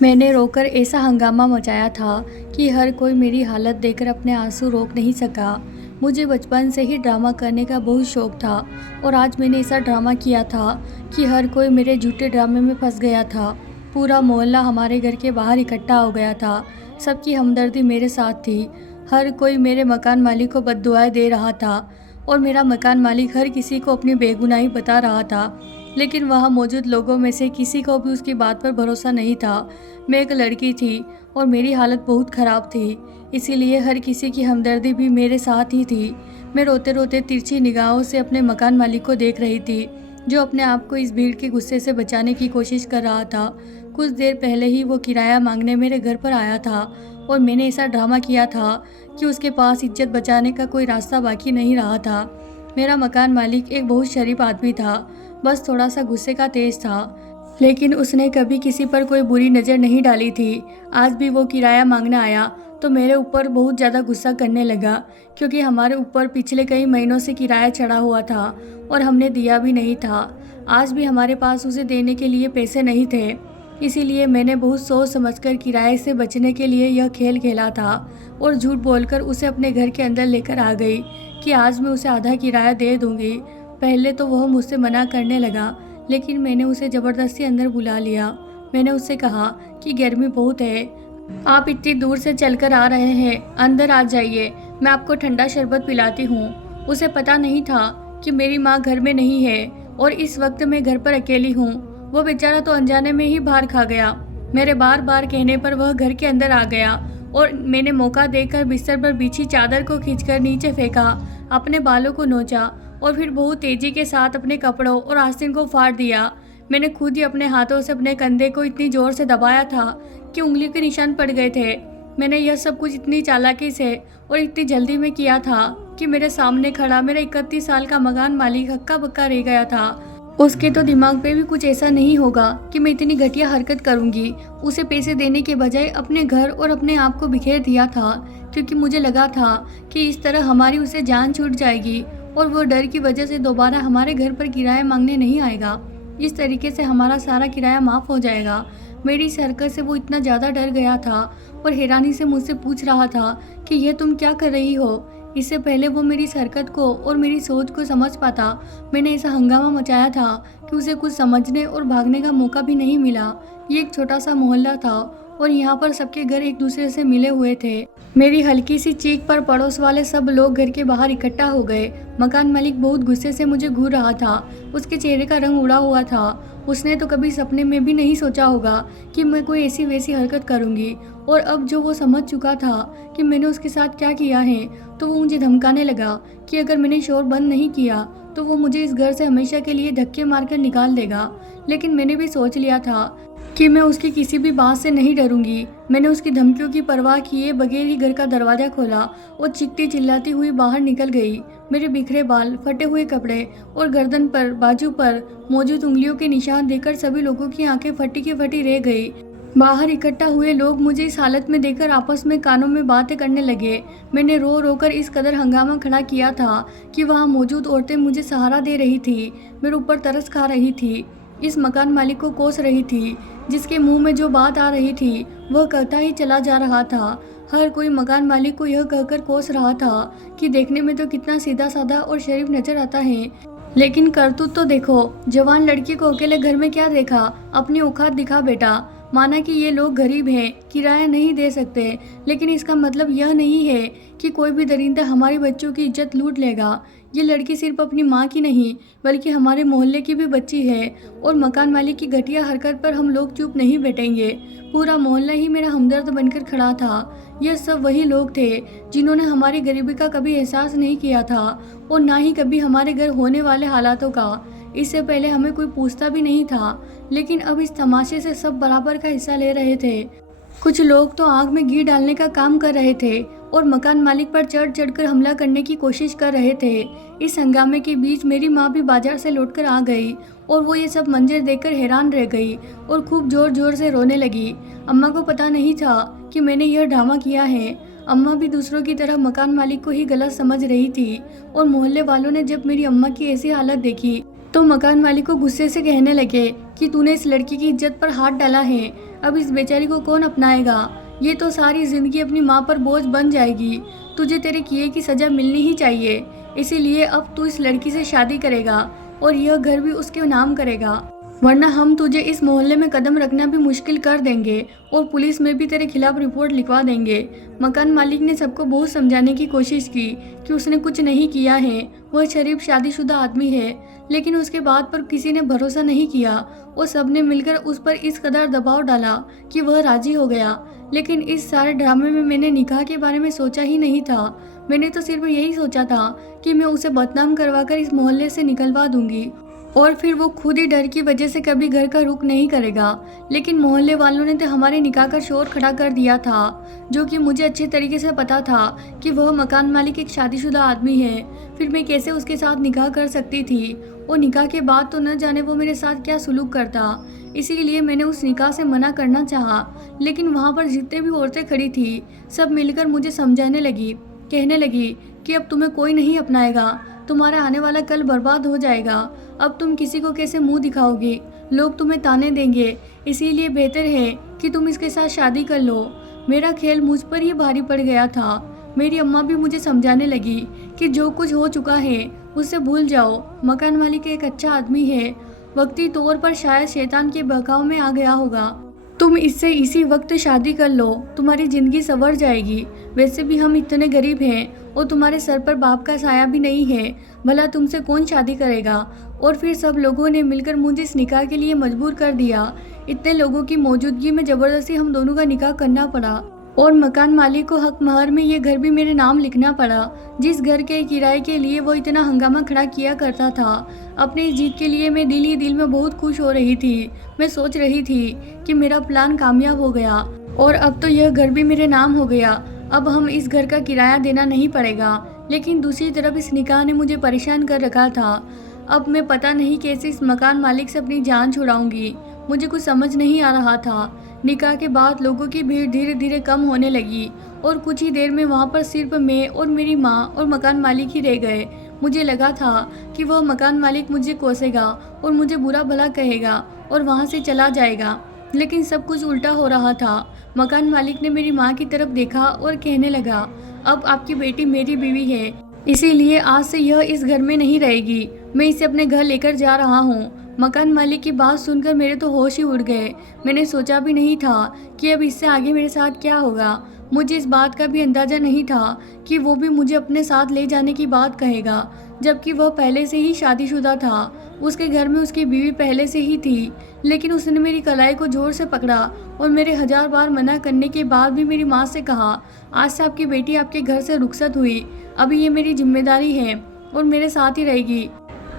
मैंने रोकर ऐसा हंगामा मचाया था कि हर कोई मेरी हालत देखकर अपने आंसू रोक नहीं सका। मुझे बचपन से ही ड्रामा करने का बहुत शौक था और आज मैंने ऐसा ड्रामा किया था कि हर कोई मेरे झूठे ड्रामे में फंस गया था। पूरा मोहल्ला हमारे घर के बाहर इकट्ठा हो गया था। सबकी हमदर्दी मेरे साथ थी। हर कोई मेरे मकान मालिक को बद्दुआएं दे रहा था और मेरा मकान मालिक हर किसी को अपनी बेगुनाही बता रहा था। लेकिन वहाँ मौजूद लोगों में से किसी को भी उसकी बात पर भरोसा नहीं था। मैं एक लड़की थी और मेरी हालत बहुत ख़राब थी, इसीलिए हर किसी की हमदर्दी भी मेरे साथ ही थी। मैं रोते रोते तिरछी निगाहों से अपने मकान मालिक को देख रही थी, जो अपने आप को इस भीड़ के गुस्से से बचाने की कोशिश कर रहा था। कुछ देर पहले ही वो किराया मांगने मेरे घर पर आया था और मैंने ऐसा ड्रामा किया था कि उसके पास इज्जत बचाने का कोई रास्ता बाकी नहीं रहा था। मेरा मकान मालिक एक बहुत शरीफ आदमी था, बस थोड़ा सा गुस्से का तेज था, लेकिन उसने कभी किसी पर कोई बुरी नज़र नहीं डाली थी। आज भी वो किराया मांगने आया तो मेरे ऊपर बहुत ज़्यादा गुस्सा करने लगा, क्योंकि हमारे ऊपर पिछले कई महीनों से किराया चढ़ा हुआ था और हमने दिया भी नहीं था। आज भी हमारे पास उसे देने के लिए पैसे नहीं थे, इसीलिए मैंने बहुत सोच समझकर किराए से बचने के लिए यह खेल खेला था और झूठ बोलकर उसे अपने घर के अंदर लेकर आ गई कि आज मैं उसे आधा किराया दे दूँगी। पहले तो वह मुझसे मना करने लगा, लेकिन मैंने उसे ज़बरदस्ती अंदर बुला लिया। मैंने उससे कहा कि गर्मी बहुत है, आप इतनी दूर से चलकर आ रहे हैं, अंदर आ जाइए, मैं आपको ठंडा शरबत पिलाती हूँ। उसे पता नहीं था कि मेरी माँ घर में नहीं है और इस वक्त मैं घर पर अकेली हूँ। वो बेचारा तो अनजाने में ही बाहर खा गया। मेरे बार बार कहने पर वह घर के अंदर आ गया और मैंने मौका देकर बिस्तर पर बिछी चादर को खींचकर नीचे फेंका, अपने बालों को नोचा और फिर बहुत तेजी के साथ अपने कपड़ों और आस्तीन को फाड़ दिया। मैंने खुद ही अपने हाथों से अपने कंधे को इतनी जोर से दबाया था कि उंगली के निशान पड़ गए थे। मैंने यह सब कुछ इतनी चालाकी से और इतनी जल्दी में किया था कि मेरे सामने खड़ा मेरा 31 साल का मकान मालिक हक्का बक्का रह गया था। उसके तो दिमाग पे भी कुछ ऐसा नहीं होगा कि मैं इतनी घटिया हरकत करूंगी। उसे पैसे देने के बजाय अपने घर और अपने आप को बिखेर दिया था, क्योंकि मुझे लगा था कि इस तरह हमारी उसे जान छूट जाएगी और वो डर की वजह से दोबारा हमारे घर पर किराया मांगने नहीं आएगा। इस तरीके से हमारा सारा किराया माफ़ हो जाएगा। मेरी इस हरकत से वो इतना ज़्यादा डर गया था और हैरानी से मुझसे पूछ रहा था कि यह तुम क्या कर रही हो। इससे पहले वो मेरी इस हरकत को और मेरी सोच को समझ पाता, मैंने ऐसा हंगामा मचाया था कि उसे कुछ समझने और भागने का मौका भी नहीं मिला। ये एक छोटा सा मोहल्ला था और यहाँ पर सबके घर एक दूसरे से मिले हुए थे। मेरी हल्की सी चीख पर पड़ोस वाले सब लोग घर के बाहर इकट्ठा हो गए। मकान मालिक बहुत गुस्से से मुझे घूर रहा था, उसके चेहरे का रंग उड़ा हुआ था। उसने तो कभी सपने में भी नहीं सोचा होगा कि मैं कोई ऐसी वैसी हरकत करूंगी, और अब जो वो समझ चुका था कि मैंने उसके साथ क्या किया है, तो वो मुझे धमकाने लगा कि अगर मैंने शोर बंद नहीं किया तो वो मुझे इस घर से हमेशा के लिए धक्के मारकर निकाल देगा। लेकिन मैंने भी सोच लिया था कि मैं उसकी किसी भी बात से नहीं डरूंगी। मैंने उसकी धमकियों की परवाह किए बगैर ही घर का दरवाजा खोला और चीखती चिल्लाती हुई बाहर निकल गई। मेरे बिखरे बाल, फटे हुए कपड़े और गर्दन पर, बाजू पर मौजूद उंगलियों के निशान देखकर सभी लोगों की आंखें फटी की फटी रह गई। बाहर इकट्ठा हुए लोग मुझे इस हालत में देखकर आपस में कानों में बातें करने लगे। मैंने रो रो कर इस कदर हंगामा खड़ा किया था कि वहाँ मौजूद औरतें मुझे सहारा दे रही थी, मेरे ऊपर तरस खा रही थी, इस मकान मालिक को कोस रही थी। जिसके मुंह में जो बात आ रही थी वह कहता ही चला जा रहा था। हर कोई मकान मालिक को यह कहकर कोस रहा था कि देखने में तो कितना सीधा साधा और शरीफ नजर आता है, लेकिन करतूत तो देखो। जवान लड़की को अकेले घर में क्या देखा, अपनी औकात दिखा बेटा। माना कि ये लोग गरीब हैं, किराया नहीं दे सकते, लेकिन इसका मतलब यह नहीं है कि कोई भी दरिंदा हमारे बच्चों की इज्जत लूट लेगा। ये लड़की सिर्फ अपनी माँ की नहीं बल्कि हमारे मोहल्ले की भी बच्ची है, और मकान मालिक की घटिया हरकत पर हम लोग चुप नहीं बैठेंगे। पूरा मोहल्ला ही मेरा हमदर्द बनकर खड़ा था। यह सब वही लोग थे जिन्होंने हमारी गरीबी का कभी एहसास नहीं किया था और ना ही कभी हमारे घर होने वाले हालातों का। इससे पहले हमें कोई पूछता भी नहीं था, लेकिन अब इस तमाशे से सब बराबर का हिस्सा ले रहे थे। कुछ लोग तो आग में घी डालने का काम कर रहे थे और मकान मालिक पर चढ़ चढ़कर हमला करने की कोशिश कर रहे थे। इस हंगामे के बीच मेरी माँ भी बाजार से लौटकर आ गई और वो ये सब मंजर देखकर हैरान रह गई और खूब जोर जोर से रोने लगी। अम्मा को पता नहीं था कि मैंने यह ड्रामा किया है। अम्मा भी दूसरों की तरह मकान मालिक को ही गलत समझ रही थी और मोहल्ले वालों ने जब मेरी अम्मा की ऐसी हालत देखी तो तो मकान मालिक को गुस्से से कहने लगे कि तूने इस लड़की की इज्जत पर हाथ डाला है, अब इस बेचारी को कौन अपनाएगा। ये तो सारी जिंदगी अपनी माँ पर बोझ बन जाएगी। तुझे तेरे किए की सजा मिलनी ही चाहिए। इसीलिए अब तू इस लड़की से शादी करेगा और यह घर भी उसके नाम करेगा, वरना हम तुझे इस मोहल्ले में कदम रखना भी मुश्किल कर देंगे और पुलिस में भी तेरे खिलाफ रिपोर्ट लिखवा देंगे। मकान मालिक ने सबको बहुत समझाने की कोशिश की कि उसने कुछ नहीं किया है, वह शरीफ शादीशुदा आदमी है, लेकिन उसके बाद पर किसी ने भरोसा नहीं किया और सबने मिलकर उस पर इस कदर दबाव डाला कि वह राजी हो गया। लेकिन इस सारे ड्रामे में मैंने निकाह के बारे में सोचा ही नहीं था। मैंने तो सिर्फ यही सोचा था कि मैं उसे बदनाम करवाकर इस मोहल्ले से निकलवा दूंगी और फिर वो खुद ही डर की वजह से कभी घर का रुख नहीं करेगा। लेकिन मोहल्ले वालों ने तो हमारे निकाह का शोर खड़ा कर दिया था, जो कि मुझे अच्छे तरीके से पता था कि वह मकान मालिक एक शादीशुदा आदमी है। फिर मैं कैसे उसके साथ निकाह कर सकती थी, और निकाह के बाद तो न जाने वो मेरे साथ क्या सुलूक करता। इसीलिए मैंने उस निकाह से मना करना चाहा, लेकिन वहाँ पर जितने भी औरतें खड़ी थी सब मिलकर मुझे समझाने लगी, कहने लगी कि अब तुम्हें कोई नहीं अपनाएगा, तुम्हारा आने वाला कल बर्बाद हो जाएगा। अब तुम किसी को कैसे मुंह दिखाओगे, लोग तुम्हें ताने देंगे, इसीलिए बेहतर है कि तुम इसके साथ शादी कर लो। मेरा खेल मुझ पर ही भारी पड़ गया था। मेरी अम्मा भी मुझे समझाने लगी कि जो कुछ हो चुका है उससे भूल जाओ, मकान मालिक एक अच्छा आदमी है, वक्ती तौर पर शायद शैतान के बहकाव में आ गया होगा, तुम इससे इसी वक्त शादी कर लो, तुम्हारी जिंदगी संवर जाएगी। वैसे भी हम इतने गरीब हैं और तुम्हारे सर पर बाप का साया भी नहीं है, भला तुमसे कौन शादी करेगा। और फिर सब लोगों ने मिलकर मुझे इस निकाह के लिए मजबूर कर दिया। इतने लोगों की मौजूदगी में जबरदस्ती हम दोनों का निकाह करना पड़ा और मकान मालिक को हक महर में ये घर भी मेरे नाम लिखना पड़ा। जिस घर के किराए के लिए वो इतना हंगामा खड़ा किया करता था, अपनी इस जीत के लिए मैं दिल ही दिल में बहुत खुश हो रही थी। मैं सोच रही थी कि मेरा प्लान कामयाब हो गया और अब तो यह घर भी मेरे नाम हो गया। अब हम इस घर का किराया देना नहीं पड़ेगा। लेकिन दूसरी तरफ इस निकाह ने मुझे परेशान कर रखा था। अब मैं पता नहीं कैसे इस मकान मालिक से अपनी जान छुड़ाऊंगी, मुझे कुछ समझ नहीं आ रहा था। निकाह के बाद लोगों की भीड़ धीरे धीरे कम होने लगी और कुछ ही देर में वहाँ पर सिर्फ मैं और मेरी माँ और मकान मालिक ही रह गए। मुझे लगा था कि वह मकान मालिक मुझे कोसेगा और मुझे बुरा भला कहेगा और वहाँ से चला जाएगा, लेकिन सब कुछ उल्टा हो रहा था। मकान मालिक ने मेरी माँ की तरफ देखा और कहने लगा, अब आपकी बेटी मेरी बीवी है, इसीलिए आज से यह इस घर में नहीं रहेगी, मैं इसे अपने घर लेकर जा रहा हूँ। मकान मालिक की बात सुनकर मेरे तो होश ही उड़ गए। मैंने सोचा भी नहीं था कि अब इससे आगे मेरे साथ क्या होगा। मुझे इस बात का भी अंदाजा नहीं था कि वो भी मुझे अपने साथ ले जाने की बात कहेगा, जबकि वह पहले से ही शादीशुदा था। उसके घर में उसकी बीवी पहले से ही थी, लेकिन उसने मेरी कलाई को जोर से पकड़ा और मेरे 1000 बार मना करने के बाद भी मेरी माँ से कहा, आज से आपकी बेटी आपके घर से रुखसत हुई, अभी ये मेरी जिम्मेदारी है और मेरे साथ ही रहेगी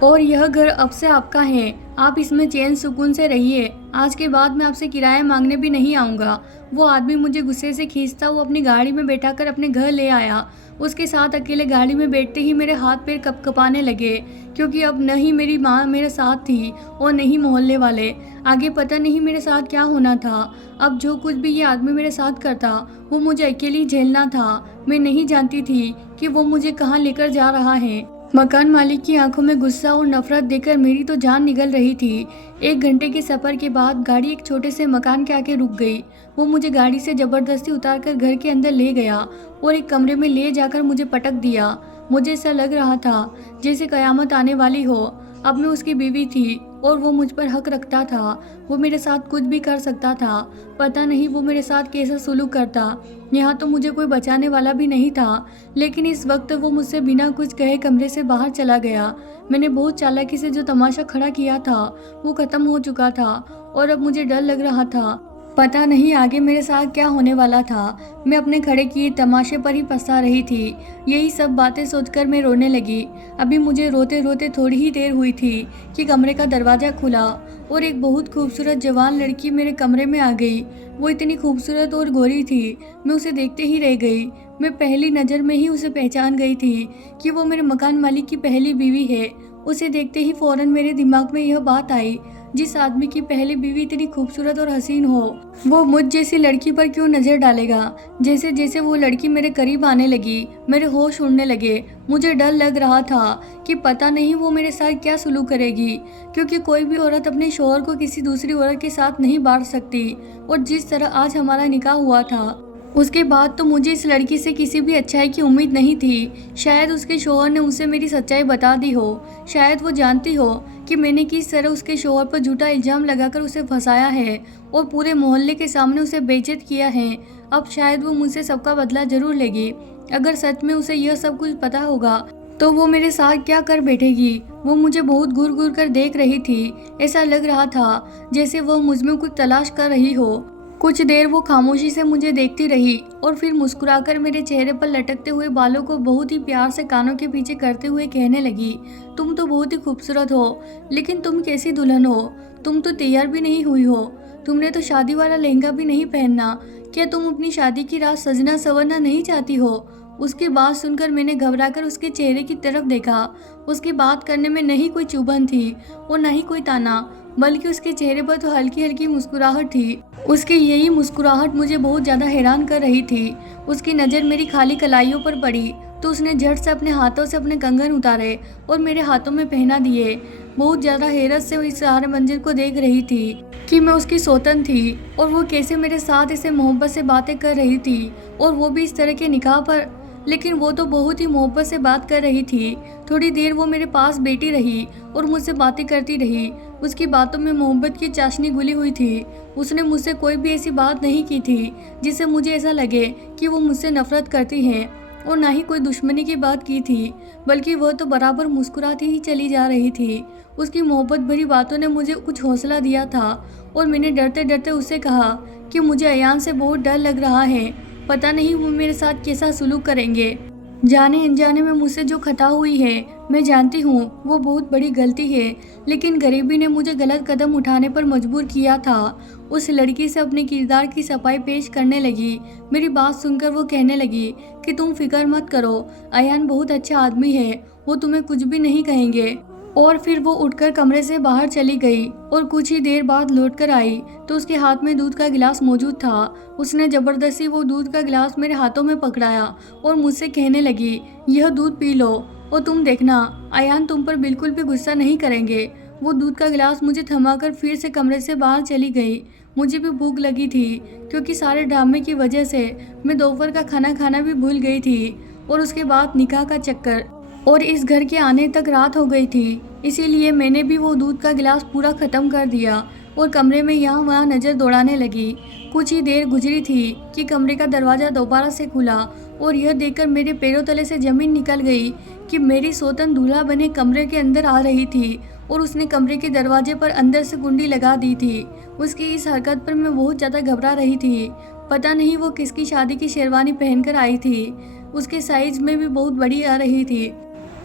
और यह घर अब से आपका है, आप इसमें चैन सुकून से रहिए। आज के बाद मैं आपसे किराया मांगने भी नहीं आऊँगा। वो आदमी मुझे गुस्से से खींचता हुआ अपनी गाड़ी में बैठाकर अपने घर ले आया। उसके साथ अकेले गाड़ी में बैठते ही मेरे हाथ पैर कपकपाने लगे, क्योंकि अब न ही मेरी माँ मेरे साथ थी और न ही मोहल्ले वाले। आगे पता नहीं मेरे साथ क्या होना था। अब जो कुछ भी ये आदमी मेरे साथ करता वो मुझे अकेली झेलना था। मैं नहीं जानती थी कि वो मुझे कहाँ लेकर जा रहा है। मकान मालिक की आंखों में गुस्सा और नफरत देखकर मेरी तो जान निकल रही थी। 1 घंटे के सफर के बाद गाड़ी एक छोटे से मकान के आगे रुक गई। वो मुझे गाड़ी से जबरदस्ती उतारकर घर के अंदर ले गया और एक कमरे में ले जाकर मुझे पटक दिया। मुझे ऐसा लग रहा था जैसे कयामत आने वाली हो। अब मैं उसकी बीवी थी और वो मुझ पर हक रखता था। वो मेरे साथ कुछ भी कर सकता था। पता नहीं वो मेरे साथ कैसा सुलूक करता। यहाँ तो मुझे कोई बचाने वाला भी नहीं था। लेकिन इस वक्त वो मुझसे बिना कुछ कहे कमरे से बाहर चला गया। मैंने बहुत चालाकी से जो तमाशा खड़ा किया था वो खत्म हो चुका था और अब मुझे डर लग रहा था। पता नहीं आगे मेरे साथ क्या होने वाला था। मैं अपने खड़े किए तमाशे पर ही पछता रही थी। यही सब बातें सोचकर मैं रोने लगी। अभी मुझे रोते रोते थोड़ी ही देर हुई थी कि कमरे का दरवाज़ा खुला और एक बहुत खूबसूरत जवान लड़की मेरे कमरे में आ गई। वो इतनी खूबसूरत और गोरी थी, मैं उसे देखते ही रह गई। मैं पहली नज़र में ही उसे पहचान गई थी कि वो मेरे मकान मालिक की पहली बीवी है। उसे देखते ही फ़ौरन मेरे दिमाग में यह बात आई जिस आदमी की पहली बीवी इतनी खूबसूरत और हसीन हो, वो मुझ जैसी लड़की पर क्यों नजर डालेगा। जैसे जैसे वो लड़की मेरे करीब आने लगी, मेरे होश उड़ने लगे। मुझे डर लग रहा था कि पता नहीं वो मेरे साथ क्या सुलूक करेगी, क्योंकि कोई भी औरत अपने शौहर को किसी दूसरी औरत के साथ नहीं बांट सकती। और जिस तरह आज हमारा निकाह हुआ था, उसके बाद तो मुझे इस लड़की से किसी भी अच्छाई की उम्मीद नहीं थी। शायद उसके शौहर ने उसे मेरी सच्चाई बता दी हो। शायद वो जानती हो कि मैंने किस तरह उसके शौहर पर झूठा इल्जाम लगाकर उसे फंसाया है और पूरे मोहल्ले के सामने उसे बेइज्जत किया है। अब शायद वो मुझसे सबका बदला जरूर लेगी। अगर सच में उसे यह सब कुछ पता होगा तो वो मेरे साथ क्या कर बैठेगी। वो मुझे बहुत घूर घूर कर देख रही थी। ऐसा लग रहा था जैसे वो मुझ में कुछ तलाश कर रही हो। कुछ देर वो खामोशी से मुझे देखती रही और फिर मुस्कुराकर मेरे चेहरे पर लटकते हुए बालों को बहुत ही प्यार से कानों के पीछे करते हुए कहने लगी, तुम तो बहुत ही खूबसूरत हो, लेकिन तुम कैसी दुल्हन हो। तुम तो तैयार भी नहीं हुई हो। तुमने तो शादी वाला लहंगा भी नहीं पहनना। क्या तुम अपनी शादी की रात सजना संवरना नहीं चाहती हो। उसकी बात सुनकर मैंने घबराकर उसके चेहरे की तरफ देखा। उसकी बात करने में नहीं कोई चुभन थी और न ही कोई ताना, बल्कि उसके चेहरे पर तो हल्की हल्की मुस्कुराहट थी। उसकी यही मुस्कुराहट मुझे बहुत ज़्यादा हैरान कर रही थी। उसकी नज़र मेरी खाली कलाइयों पर पड़ी तो उसने झट से अपने हाथों से अपने कंगन उतारे और मेरे हाथों में पहना दिए। बहुत ज़्यादा हैरत से वो इस सारे मंजर को देख रही थी कि मैं उसकी सौतन थी और वो कैसे मेरे साथ इसे मोहब्बत से बातें कर रही थी, और वो भी इस तरह के निकाह पर। लेकिन वो तो बहुत ही मोहब्बत से बात कर रही थी। थोड़ी देर वो मेरे पास बैठी रही और मुझसे बातें करती रही। उसकी बातों में मोहब्बत की चाशनी घुली हुई थी। उसने मुझसे कोई भी ऐसी बात नहीं की थी जिससे मुझे ऐसा लगे कि वो मुझसे नफरत करती है, और ना ही कोई दुश्मनी की बात की थी, बल्कि वह तो बराबर मुस्कुराती ही चली जा रही थी। उसकी मोहब्बत भरी बातों ने मुझे कुछ हौसला दिया था और मैंने डरते डरते उससे कहा कि मुझे अयान से बहुत डर लग रहा है। पता नहीं वो मेरे साथ कैसा सुलूक करेंगे। जाने अनजाने में मुझसे जो खता हुई है, मैं जानती हूँ वो बहुत बड़ी गलती है, लेकिन गरीबी ने मुझे गलत कदम उठाने पर मजबूर किया था। उस लड़की से अपने किरदार की सफाई पेश करने लगी। मेरी बात सुनकर वो कहने लगी कि तुम फिक्र मत करो, अयान बहुत अच्छा आदमी है, वो तुम्हें कुछ भी नहीं कहेंगे। और फिर वो उठकर कमरे से बाहर चली गई और कुछ ही देर बाद लौटकर आई तो उसके हाथ में दूध का गिलास मौजूद था। उसने जबरदस्ती वो दूध का गिलास मेरे हाथों में पकड़ाया और मुझसे कहने लगी, यह दूध पी लो और तुम देखना अयान तुम पर बिल्कुल भी गुस्सा नहीं करेंगे। वो दूध का गिलास मुझे थमाकर फिर से कमरे से बाहर चली गई। मुझे भी भूख लगी थी, क्योंकि सारे ड्रामे की वजह से मैं दोपहर का खाना खाना भी भूल गई थी, और उसके बाद निकाह का चक्कर और इस घर के आने तक रात हो गई थी। इसीलिए मैंने भी वो दूध का गिलास पूरा ख़त्म कर दिया और कमरे में यहाँ वहाँ नज़र दौड़ाने लगी। कुछ ही देर गुजरी थी कि कमरे का दरवाज़ा दोबारा से खुला और यह देखकर मेरे पैरों तले से ज़मीन निकल गई कि मेरी सौतन दूल्हा बने कमरे के अंदर आ रही थी और उसने कमरे के दरवाजे पर अंदर से कुंडी लगा दी थी। उसकी इस हरकत पर मैं बहुत ज़्यादा घबरा रही थी। पता नहीं वो किसकी शादी की शेरवानी पहनकर आई थी। उसके साइज़ में भी बहुत बड़ी आ रही थी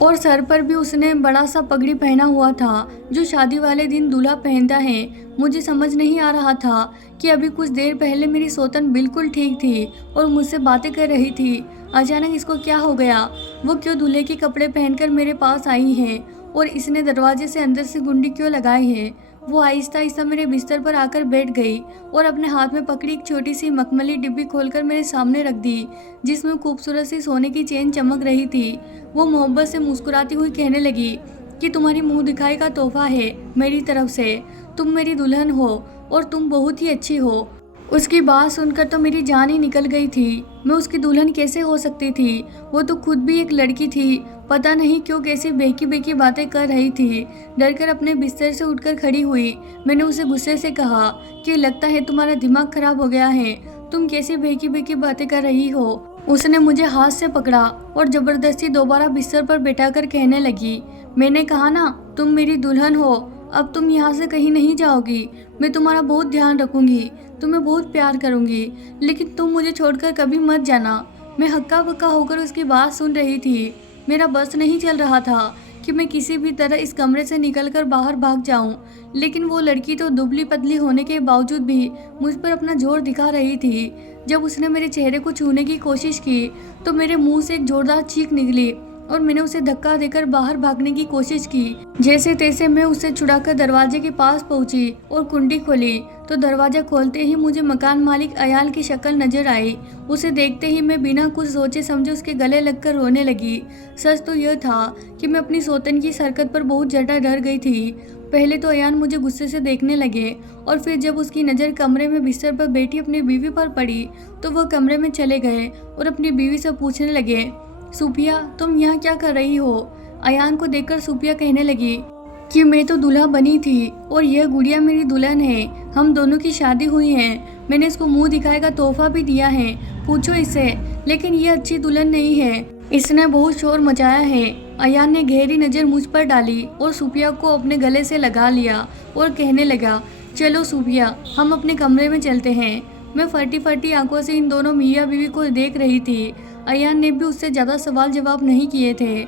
और सर पर भी उसने बड़ा सा पगड़ी पहना हुआ था, जो शादी वाले दिन दूल्हा पहनता है। मुझे समझ नहीं आ रहा था कि अभी कुछ देर पहले मेरी सौतन बिल्कुल ठीक थी और मुझसे बातें कर रही थी। अचानक इसको क्या हो गया। वो क्यों दूल्हे के कपड़े पहनकर मेरे पास आई है और इसने दरवाजे से अंदर से गुंडी क्यों लगाई है। वो आहिस्ता आहिस्ता मेरे बिस्तर पर आकर बैठ गई और अपने हाथ में पकड़ी एक छोटी सी मखमली डिब्बी खोलकर मेरे सामने रख दी, जिसमें खूबसूरत सी सोने की चेन चमक रही थी। वो मोहब्बत से मुस्कुराती हुई कहने लगी कि तुम्हारी मुंह दिखाई का तोहफा है मेरी तरफ से। तुम मेरी दुल्हन हो और तुम बहुत ही अच्छी हो। उसकी बात सुनकर तो मेरी जान ही निकल गई थी। मैं उसकी दुल्हन कैसे हो सकती थी। वो तो खुद भी एक लड़की थी। पता नहीं क्यों कैसी बेकी बेकी बातें कर रही थी। डरकर अपने बिस्तर से उठकर खड़ी हुई। मैंने उसे गुस्से से कहा कि लगता है तुम्हारा दिमाग खराब हो गया है, तुम कैसी बेकी बेकी बातें कर रही हो। उसने मुझे हाथ से पकड़ा और जबरदस्ती दोबारा बिस्तर पर बैठाकर कहने लगी, मैंने कहा ना तुम मेरी दुल्हन हो, अब तुम यहाँ से कहीं नहीं जाओगी। मैं तुम्हारा बहुत ध्यान रखूंगी, तुम्हें बहुत प्यार करूंगी, लेकिन तुम मुझे छोड़कर कभी मत जाना। मैं हक्का बक्का होकर उसकी बात सुन रही थी। मेरा बस नहीं चल रहा था कि मैं किसी भी तरह इस कमरे से निकलकर बाहर भाग जाऊं, लेकिन वो लड़की तो दुबली पतली होने के बावजूद भी मुझ पर अपना जोर दिखा रही थी। जब उसने मेरे चेहरे को छूने की कोशिश की तो मेरे मुंह से एक जोरदार चीख निकली और मैंने उसे धक्का देकर बाहर भागने की कोशिश की। जैसे तैसे मैं उसे छुड़ाकर दरवाजे के पास पहुंची और कुंडी खोली तो दरवाजा खोलते ही मुझे मकान मालिक अयान की शक्ल नजर आई। उसे देखते ही मैं बिना कुछ सोचे समझे उसके गले लगकर रोने लगी। सच तो यह था कि मैं अपनी सौतन की इस हरकत पर बहुत ज्यादा डर गई थी। पहले तो अयान मुझे गुस्से से देखने लगे और फिर जब उसकी नज़र कमरे में बिस्तर पर बैठी अपनी बीवी पर पड़ी तो वह कमरे में चले गए और अपनी बीवी से पूछने लगे, सूफिया तुम यहाँ क्या कर रही हो? अयान को देखकर सूफिया कहने लगी कि मैं तो दूल्हा बनी थी और यह गुड़िया मेरी दुल्हन है। हम दोनों की शादी हुई है। मैंने इसको मुंह दिखाने का तोहफा भी दिया है, पूछो इससे। लेकिन ये अच्छी दुल्हन नहीं है, इसने बहुत शोर मचाया है। अयान ने गहरी नज़र मुझ पर डाली और सूफिया को अपने गले से लगा लिया और कहने लगा, चलो सूफिया हम अपने कमरे में चलते हैं। मैं फटी फटी आंखों से इन दोनों मियाँ बीवी को देख रही थी। अयान ने भी उससे ज़्यादा सवाल जवाब नहीं किए थे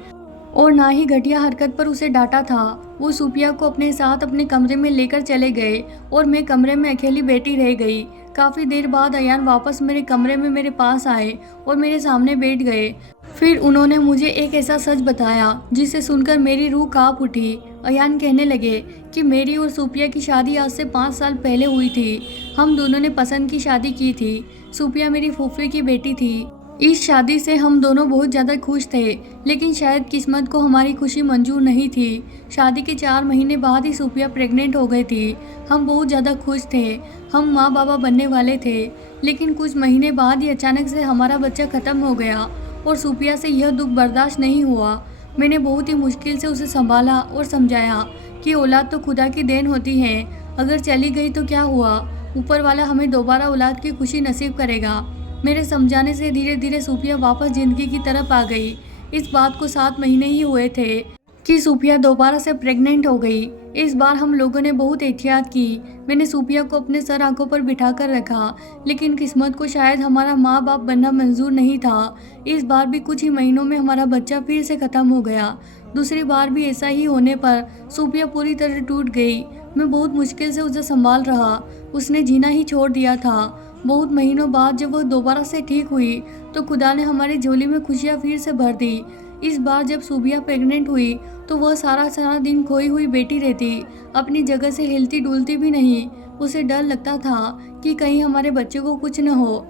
और ना ही घटिया हरकत पर उसे डांटा था। वो सूफिया को अपने साथ अपने कमरे में लेकर चले गए और मैं कमरे में अकेली बैठी रह गई। काफ़ी देर बाद अयान वापस मेरे कमरे में मेरे पास आए और मेरे सामने बैठ गए। फिर उन्होंने मुझे एक ऐसा सच बताया जिसे सुनकर मेरी रूह कांप उठी। अयान कहने लगे कि मेरी और सूफिया की शादी आज से 5 साल पहले हुई थी। हम दोनों ने पसंद की शादी की थी। सूफिया मेरी फूफी की बेटी थी। इस शादी से हम दोनों बहुत ज़्यादा खुश थे, लेकिन शायद किस्मत को हमारी खुशी मंजूर नहीं थी। शादी के 4 महीने बाद ही सूफिया प्रेग्नेंट हो गई थी। हम बहुत ज़्यादा खुश थे, हम माँ बाबा बनने वाले थे। लेकिन कुछ महीने बाद ही अचानक से हमारा बच्चा ख़त्म हो गया और सूफिया से यह दुख बर्दाश्त नहीं हुआ। मैंने बहुत ही मुश्किल से उसे संभाला और समझाया कि औलाद तो खुदा की देन होती है, अगर चली गई तो क्या हुआ, ऊपर वाला हमें दोबारा औलाद की खुशी नसीब करेगा। मेरे समझाने से धीरे धीरे सूफिया वापस जिंदगी की तरफ आ गई। इस बात को 7 महीने ही हुए थे कि सूफिया दोबारा से प्रेग्नेंट हो गई। इस बार हम लोगों ने बहुत एहतियात की। मैंने सूफिया को अपने सर आंखों पर बिठाकर रखा, लेकिन किस्मत को शायद हमारा माँ बाप बनना मंजूर नहीं था। इस बार भी कुछ ही महीनों में हमारा बच्चा फिर से ख़त्म हो गया। दूसरी बार भी ऐसा ही होने पर सूफिया पूरी तरह टूट गई। मैं बहुत मुश्किल से उसे संभाल रहा, उसने जीना ही छोड़ दिया था। बहुत महीनों बाद जब वह दोबारा से ठीक हुई तो खुदा ने हमारी झोली में खुशियाँ फिर से भर दी। इस बार जब सूफिया प्रेग्नेंट हुई तो वह सारा दिन खोई हुई बैठी रहती, अपनी जगह से हिलती डुलती भी नहीं। उसे डर लगता था कि कहीं हमारे बच्चे को कुछ न हो।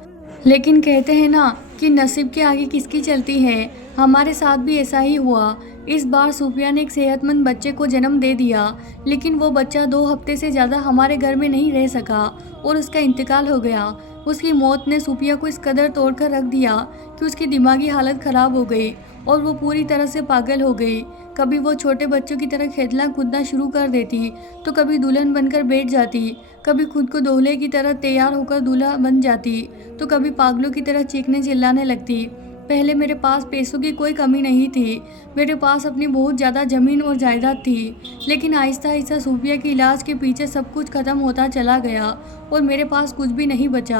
लेकिन कहते हैं ना कि नसीब के आगे किसकी चलती है, हमारे साथ भी ऐसा ही हुआ। इस बार सूफिया ने एक सेहतमंद बच्चे को जन्म दे दिया, लेकिन वो बच्चा 2 हफ्ते से ज़्यादा हमारे घर में नहीं रह सका और उसका इंतकाल हो गया। उसकी मौत ने सूफिया को इस कदर तोड़कर रख दिया कि उसकी दिमागी हालत ख़राब हो गई और वो पूरी तरह से पागल हो गई। कभी वो छोटे बच्चों की तरह खेलना कूदना शुरू कर देती तो कभी दुल्हन बनकर बैठ जाती, कभी खुद को दूल्हे की तरह तैयार होकर दूल्हा बन जाती तो कभी पागलों की तरह चीखने चिल्लाने लगती। पहले मेरे पास पैसों की कोई कमी नहीं थी, मेरे पास अपनी बहुत ज़्यादा ज़मीन और जायदाद थी। लेकिन आहिस्ता आहिस्ता सूफिया के इलाज के पीछे सब कुछ ख़त्म होता चला गया और मेरे पास कुछ भी नहीं बचा।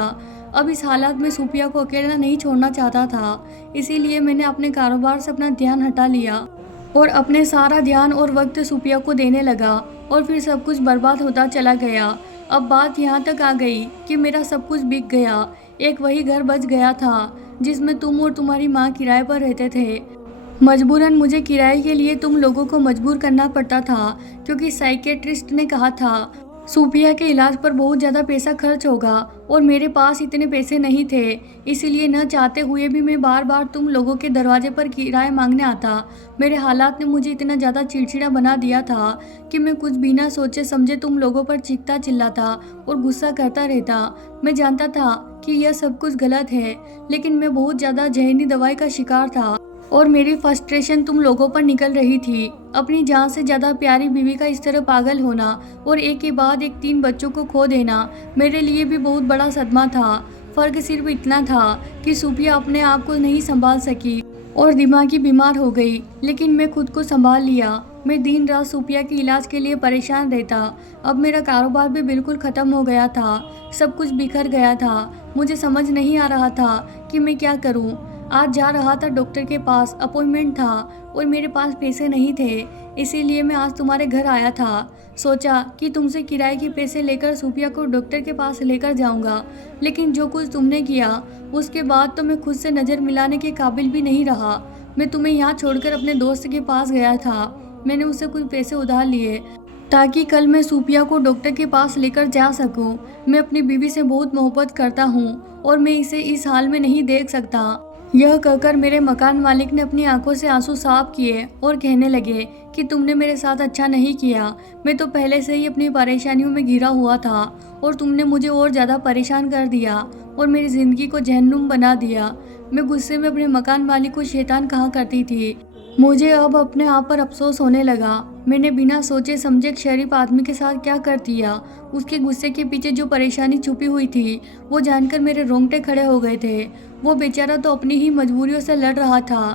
अब इस हालात में सूफिया को अकेला नहीं छोड़ना चाहता था, इसीलिए मैंने अपने कारोबार से अपना ध्यान हटा लिया और अपने सारा ध्यान और वक्त सूफिया को देने लगा और फिर सब कुछ बर्बाद होता चला गया। अब बात यहाँ तक आ गई कि मेरा सब कुछ बिक गया। एक वही घर बच गया था जिसमें तुम और तुम्हारी माँ किराए पर रहते थे। मजबूरन मुझे किराए के लिए तुम लोगों को मजबूर करना पड़ता था, क्योंकि साइकेट्रिस्ट ने कहा था सूफिया के इलाज पर बहुत ज़्यादा पैसा खर्च होगा और मेरे पास इतने पैसे नहीं थे। इसीलिए न चाहते हुए भी मैं बार बार तुम लोगों के दरवाजे पर किराया मांगने आता। मेरे हालात ने मुझे इतना ज़्यादा चिड़चिड़ा बना दिया था कि मैं कुछ भी ना सोचे समझे तुम लोगों पर चीखता चिल्लाता और गुस्सा करता रहता। मैं जानता था कि यह सब कुछ गलत है, लेकिन मैं बहुत ज़्यादा जहरीली दवाई का शिकार था और मेरी फ्रस्ट्रेशन तुम लोगों पर निकल रही थी। अपनी जान से ज़्यादा प्यारी बीवी का इस तरह पागल होना और एक के बाद एक 3 बच्चों को खो देना मेरे लिए भी बहुत बड़ा सदमा था। फ़र्क सिर्फ इतना था कि सूफिया अपने आप को नहीं संभाल सकी और दिमागी बीमार हो गई, लेकिन मैं खुद को संभाल लिया। मैं दिन रात सूफिया के इलाज के लिए परेशान रहता। अब मेरा कारोबार भी बिल्कुल ख़त्म हो गया था, सब कुछ बिखर गया था। मुझे समझ नहीं आ रहा था कि मैं क्या करूं। आज जा रहा था डॉक्टर के पास, अपॉइंटमेंट था और मेरे पास पैसे नहीं थे, इसीलिए मैं आज तुम्हारे घर आया था। सोचा कि तुमसे किराए के पैसे लेकर सूफिया को डॉक्टर के पास लेकर जाऊंगा, लेकिन जो कुछ तुमने किया उसके बाद तो मैं खुद से नज़र मिलाने के काबिल भी नहीं रहा। मैं तुम्हें यहाँ छोड़कर अपने दोस्त के पास गया था। मैंने उससे कुछ पैसे उधार लिए ताकि कल मैं सूफिया को डॉक्टर के पास लेकर जा सकूं। मैं अपनी बीवी से बहुत मोहब्बत करता हूं और मैं इसे इस हाल में नहीं देख सकता। यह कहकर मेरे मकान मालिक ने अपनी आंखों से आंसू साफ किए और कहने लगे कि तुमने मेरे साथ अच्छा नहीं किया। मैं तो पहले से ही अपनी परेशानियों में घिरा हुआ था और तुमने मुझे और ज़्यादा परेशान कर दिया और मेरी ज़िंदगी को जहन्नुम बना दिया। मैं गुस्से में अपने मकान मालिक को शैतान कहा करती थी। मुझे अब अपने आप पर अफसोस होने लगा। मैंने बिना सोचे समझे एक शरीफ आदमी के साथ क्या कर दिया। उसके गुस्से के पीछे जो परेशानी छुपी हुई थी वो जानकर मेरे रोंगटे खड़े हो गए थे। वो बेचारा तो अपनी ही मजबूरियों से लड़ रहा था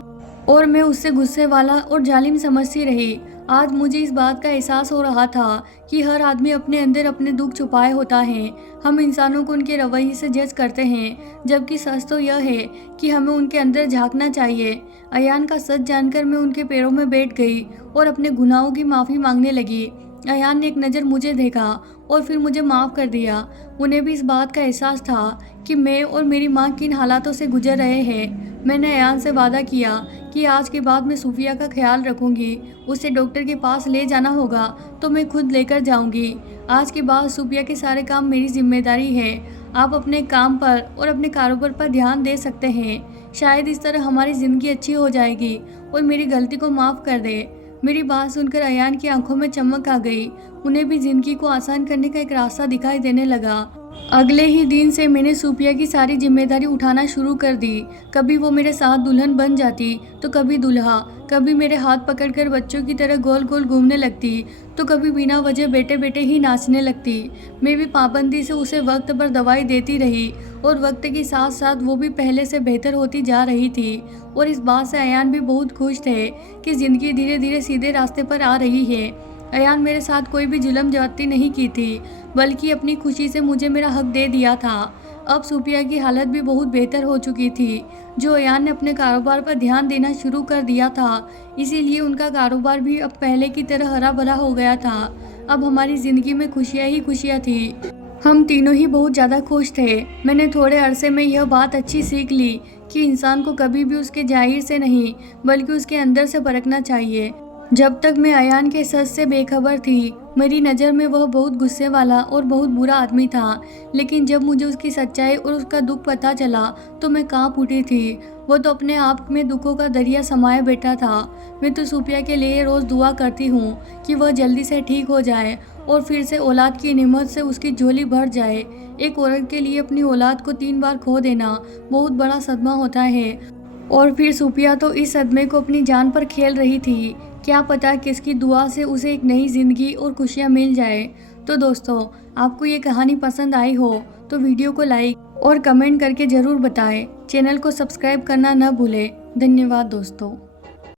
और मैं उससे गुस्से वाला और जालिम समझती रही। आज मुझे इस बात का एहसास हो रहा था कि हर आदमी अपने अंदर अपने दुख छुपाए होता है। हम इंसानों को उनके रवैये से जज करते हैं, जबकि सच तो यह है कि हमें उनके अंदर झांकना चाहिए। अयान का सच जानकर मैं उनके पैरों में बैठ गई और अपने गुनाहों की माफ़ी मांगने लगी। अयान ने एक नज़र मुझे देखा और फिर मुझे माफ़ कर दिया। उन्हें भी इस बात का एहसास था कि मैं और मेरी माँ किन हालातों से गुजर रहे हैं। मैंने अयान से वादा किया कि आज के बाद मैं सूफिया का ख्याल रखूंगी। उसे डॉक्टर के पास ले जाना होगा तो मैं खुद लेकर जाऊंगी। आज के बाद सूफिया के सारे काम मेरी जिम्मेदारी है। आप अपने काम पर और अपने कारोबार पर ध्यान दे सकते हैं। शायद इस तरह हमारी ज़िंदगी अच्छी हो जाएगी और मेरी गलती को माफ़ कर दे। मेरी बात सुनकर अयान की आंखों में चमक आ गई। उन्हें भी ज़िंदगी को आसान करने का एक रास्ता दिखाई देने लगा। अगले ही दिन से मैंने सूफिया की सारी जिम्मेदारी उठाना शुरू कर दी। कभी वो मेरे साथ दुल्हन बन जाती तो कभी दूल्हा, कभी मेरे हाथ पकड़कर बच्चों की तरह गोल गोल घूमने लगती तो कभी बिना वजह बैठे बैठे ही नाचने लगती। मैं भी पाबंदी से उसे वक्त पर दवाई देती रही और वक्त के साथ साथ वो भी पहले से बेहतर होती जा रही थी। और इस बात से अयान भी बहुत खुश थे कि ज़िंदगी धीरे धीरे सीधे रास्ते पर आ रही है। अयान मेरे साथ कोई भी जुल्म ज्यादती नहीं की थी, बल्कि अपनी खुशी से मुझे मेरा हक दे दिया था। अब सूफिया की हालत भी बहुत बेहतर हो चुकी थी। जो अयान ने अपने कारोबार पर ध्यान देना शुरू कर दिया था, इसीलिए उनका कारोबार भी अब पहले की तरह हरा भरा हो गया था। अब हमारी ज़िंदगी में खुशियाँ ही खुशियाँ थी। हम तीनों ही बहुत ज़्यादा खुश थे। मैंने थोड़े अरसे में यह बात अच्छी सीख ली कि इंसान को कभी भी उसके ज़ाहिर से नहीं बल्कि उसके अंदर से परखना चाहिए। जब तक मैं अयान के सच से बेखबर थी, मेरी नज़र में वह बहुत गुस्से वाला और बहुत बुरा आदमी था। लेकिन जब मुझे उसकी सच्चाई और उसका दुख पता चला तो मैं कांप उठी थी। वो तो अपने आप में दुखों का दरिया समाये बैठा था। मैं तो सूफिया के लिए रोज़ दुआ करती हूँ कि वह जल्दी से ठीक हो जाए और फिर से औलाद की नेमत से उसकी झोली भर जाए। एक औरत के लिए अपनी औलाद को 3 बार खो देना बहुत बड़ा सदमा होता है। और फिर सूफिया तो इस सदमे को अपनी जान पर खेल रही थी। क्या पता किसकी दुआ से उसे एक नई ज़िंदगी और खुशियाँ मिल जाए। तो दोस्तों, आपको ये कहानी पसंद आई हो तो वीडियो को लाइक और कमेंट करके ज़रूर बताएं। चैनल को सब्सक्राइब करना न भूलें। धन्यवाद दोस्तों।